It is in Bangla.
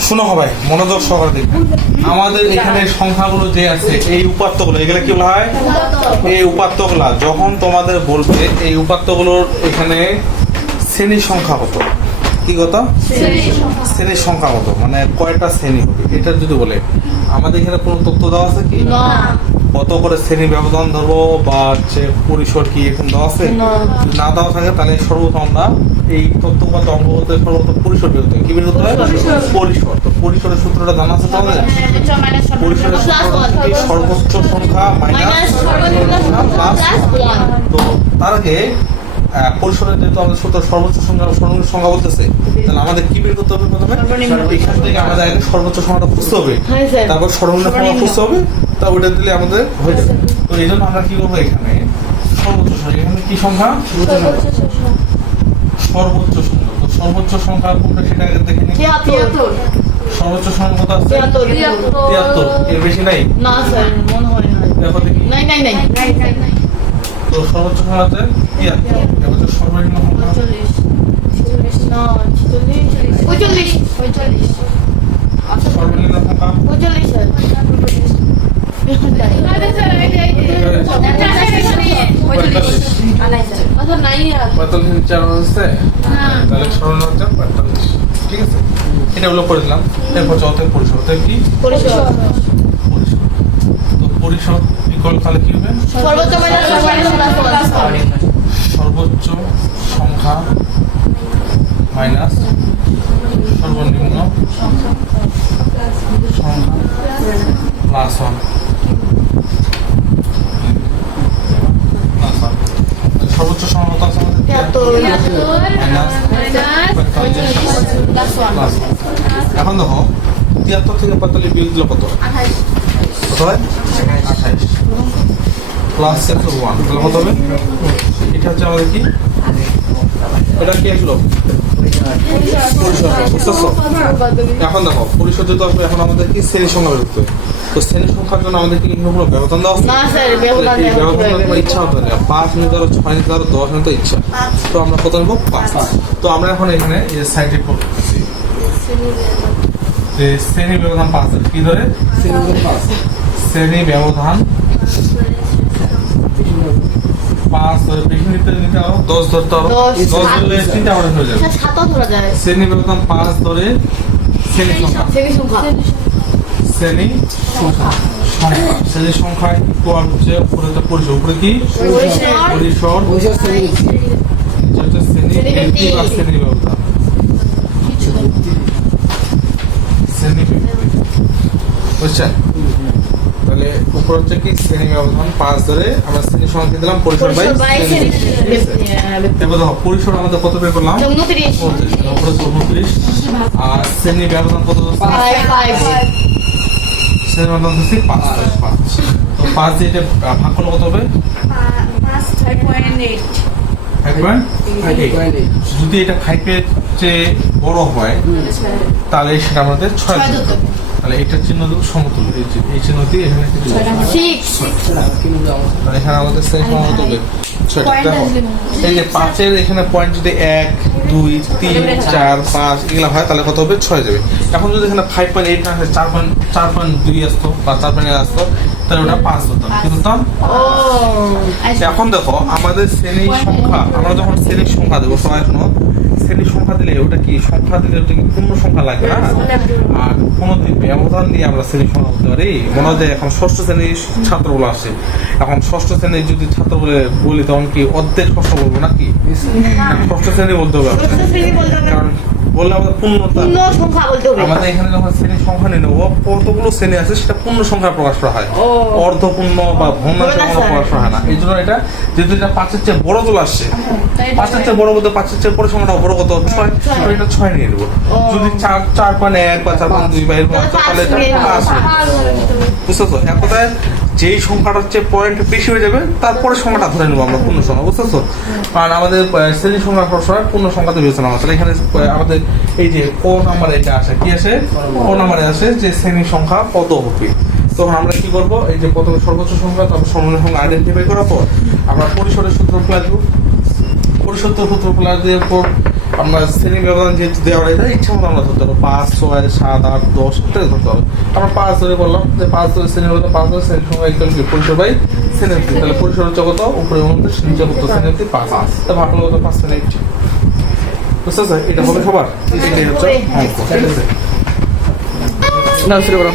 শোনো সবাই মনোযোগ সহকারে দেখবে আমাদের এখানে সংখ্যাগুলো যে আছে এই উপাত্তগুলো এগুলো কি বলা হয়? এই উপাত্তগুলা যখন তোমাদের বলবে এই উপাত্তগুলোর এখানে শ্রেণির সংখ্যা কত? কি কত? শ্রেণির সংখ্যা। কত? মানে কয়টা শ্রেণি হবে? এটা যদি বলে আমাদের এখানে কোনো তথ্য দেওয়া আছে কি? কত করে শ্রেণি ব্যবধান ধরবো বা হচ্ছে পরিসর কি এরকম দেওয়া আছে? না। দেওয়া থাকে তাহলে সর্বত আমরা এই তথ্য অঙ্গ বলতে সর্বত পরিসর বের হতে। কি বের হতে হয় পরিসর। তো পরিসরের সূত্রটা জানা আছে তোমাদের? পরিসরের সূত্র হচ্ছে সর্বোচ্চ সংখ্যা মাইনাস প্লাস তো তার আগে পরিসরের যেহেতু আমাদের সূত্র সর্বোচ্চ সংখ্যা সর্বনিম্ন সংখ্যা বলতেছে তাহলে আমাদের কি বের করতে হবে প্রথমে? এখান থেকে আমাদের আগে সর্বোচ্চ সংখ্যাটা খুঁজতে হবে। হ্যাঁ, তারপর সর্বনিম্ন সংখ্যা খুঁজতে হবে তা ওইটা দিলে আমাদের হয়ে যাবে। তো এই জন্য আমরা কি করব এখানে? সর্বোচ্চ সংখ্যা। এখানে কি সংখ্যা? সর্বোচ্চ সংখ্যা। তো সর্বোচ্চ সংখ্যা কোনটা সেটা আগে দেখে নিই। সর্বোচ্চ সংখ্যা কত আছে? তিয়াত্তর। এর বেশি নাই? না স্যার মনে হয় না। দেখো দেখি নাই নাই নাই। তো সর্বোচ্চ সংখ্যা আছে তিয়াত্তর সর্বনিম্ন সর্বনিম্ন পঁয়তাল্লিশ। চার হচ্ছে তাহলে সর্বনিম্ন হচ্ছে পঁয়তাল্লিশ। ঠিক আছে? এটা হলো করে দিলাম এরপর পরিসর। অতএব কি? পরিসর। পরিসর ইকুয়াল তাহলে কি হবে? সর্বোচ্চ সংখ্যা মাইনাস সর্বনিম্ন সংখ্যা প্লাস ওয়ান। সর্বোচ্চ সংখ্যা কত আছে এখন দেখো তিয়াত্তর থেকে পঁয়তাল্লিশ বিয়োগ দিলে কত? কত হয় আঠাইশ প্লাস একশো ওয়ান তাহলে কত হবে? এটা হচ্ছে আমাদের কি? এটা কি আসলো এখন দেখো পরিসর যেহেতু আসবে এখন আমাদের কি শ্রেণি সংখ্যা হবে। তো শ্রেণি সংখ্যার জন্য আমাদের কি কোনো ব্যবধান দেওয়া ব্যবধান ইচ্ছা হতে না পাঁচ নিতে পারো ছয় নিতে পারো দশ নিতে ইচ্ছা। তো আমরা কত নেব? পাঁচ। তো আমরা এখন এখানে সাইডে করতেছি। যে শ্রেণি ব্যবধান পাঁচ কি ধরে? শ্রেণি ব্যবধান পাঁচ ধরে। বেশি নিতে নিতে আরও দশ ধরতে আরও দশ। দশ ধরলে তিনটা আমাদের হয়ে যাবে। স্যার সাতও ধরা যায়। শ্রেণি ব্যবধান পাঁচ ধরে শ্রেণি সংখ্যা শ্রেণি সংখ্যা শ্রেণি সংখ্যা সংখ্যা শ্রেণি সংখ্যা ইকুয়াল হচ্ছে উপরে তো পরিসর। উপরে কি? পরিসর। পরিসর। এটা হচ্ছে শ্রেণি শ্রেণি বা শ্রেণি ব্যবধান শ্রেণি ব্যক্তি বুঝছেন? তাহলে উপর হচ্ছে কি শ্রেণি ব্যবধান পাঁচ ধরে আমরা শ্রেণি সংখ্যা দিলাম পরিসর বাই। এবার দেখো পরিসর আমাদের কত বের করলাম? উনত্রিশ। আর শ্রেণি ব্যবধান কত শ্রেণি ব্যবধান হচ্ছে পাঁচ পাঁচ তো পাঁচ দিয়ে এটা ভাগ করলে কত হবে? যদি এটা ফাইভের চেয়ে বড় হয় তাহলে সেটা আমাদের ছয় তাহলে এটা চিহ্ন দেবো সমতুল এই চিহ্ন দিয়ে এখানে কিছু সিক্স এখানে আমাদের শ্রেণি সমতুল হবে ছয়টা দেখো। এই যে পাঁচের এখানে পয়েন্ট যদি এক দুই তিন চার পাঁচ এগুলো হয় তাহলে কত হবে? ছয় যাবে। এখন যদি এখানে ফাইভ পয়েন্ট এইট না আসে চার পয়েন্ট চার পয়েন্ট দুই আসতো বা চার পয়েন্ট আসতো তাহলে ওটা পাঁচ ধরতাম কি ধরতাম আচ্ছা। এখন দেখো আমাদের শ্রেণির সংখ্যা আমরা যখন শ্রেণির সংখ্যা দেবো সবাই এখনও শ্রেণির সংখ্যা দিলে ওটা কি সংখ্যা দিলে ওটা কি পূর্ণ সংখ্যা লাগে? না আর কোনো ব্যবধান নিয়ে আমরা শ্রেণি সংখ্যা বলতে পারি? মনে হয় এখন ষষ্ঠ শ্রেণির ছাত্রগুলো আসে এখন ষষ্ঠ শ্রেণির যদি ছাত্র বলে বলি তখন কি অর্ধেক কষ্ট বলব নাকি? ষষ্ঠ শ্রেণির বলতে হবে। আমাদের। শ্রেণি বলতে হবে। কারণ বললে পূর্ণতা পূর্ণ সংখ্যা বলতে হবে। আমাদের এখানে যখন শ্রেণির সংখ্যা নিয়ে নেব কতগুলো শ্রেণি আছে সেটা পূর্ণ সংখ্যা প্রকাশ করা হয়। অর্ধপূর্ণ বা ভগ্নাংশ ভগ্নাংশ প্রকাশ করা হয় না। এই জন্য এটা যেহেতু এটা পাঁচের চেয়ে বড় চলে আসছে পাঁচের চেয়ে বড় বলতে পাঁচের চেয়ে পরে সংখ্যাটা বড় কত? ছয়। এটা ছয় নিয়ে নেব। যদি চার চার পয়েন্ট এক বা চার পয়েন্ট দুই বা এরকম তাহলে এটা পাঁচ বুঝতেছো এক কথায় যেই সংখ্যাটা হচ্ছে পয়েন্ট বেশি হয়ে যাবে তারপরে সংখ্যাটা ধরে নেব আমরা পূর্ণ সংখ্যা বুঝতেছো কারণ আমাদের শ্রেণি সংখ্যা সবসময় পূর্ণ সংখ্যাতে বিবেচনা হয় তাহলে এখানে আমাদের এই যে ক নাম্বারে এটা আসে, কি আসে? ক নাম্বারে আসে যে শ্রেণি সংখ্যা কত হবে তখন আমরা কি করব? এই যে প্রথমে সর্বোচ্চ সংখ্যা, তারপর সর্বনিম্ন সংখ্যা আইডেন্টিফাই করার পর আমরা পরিসরের সূত্র প্লাস পরিসরের সূত্র প্লাস পর আমরা শ্রেণি ব্যবধান যেহেতু দেওয়া রয়েছে ইচ্ছা মতো আমরা ধরতে পারব। পাঁচ ছয় সাত আট দশ ইত্যাদি ধরতে হবে। আমরা পাঁচ ধরে বললাম যে পাঁচ ধরে শ্রেণি ব্যবধান পাঁচ ধরে শ্রেণি সময় একদম কি? পরিসর বাই শ্রেণি তাহলে পরিসর হচ্ছে কত উপরে মধ্যে শ্রেণি অবধি পাঁচ। তা ভালো কত? পাঁচ শ্রেণি বুঝতে পারছ? এটা হবে সবার? এটাই হচ্ছে না শুরু করো।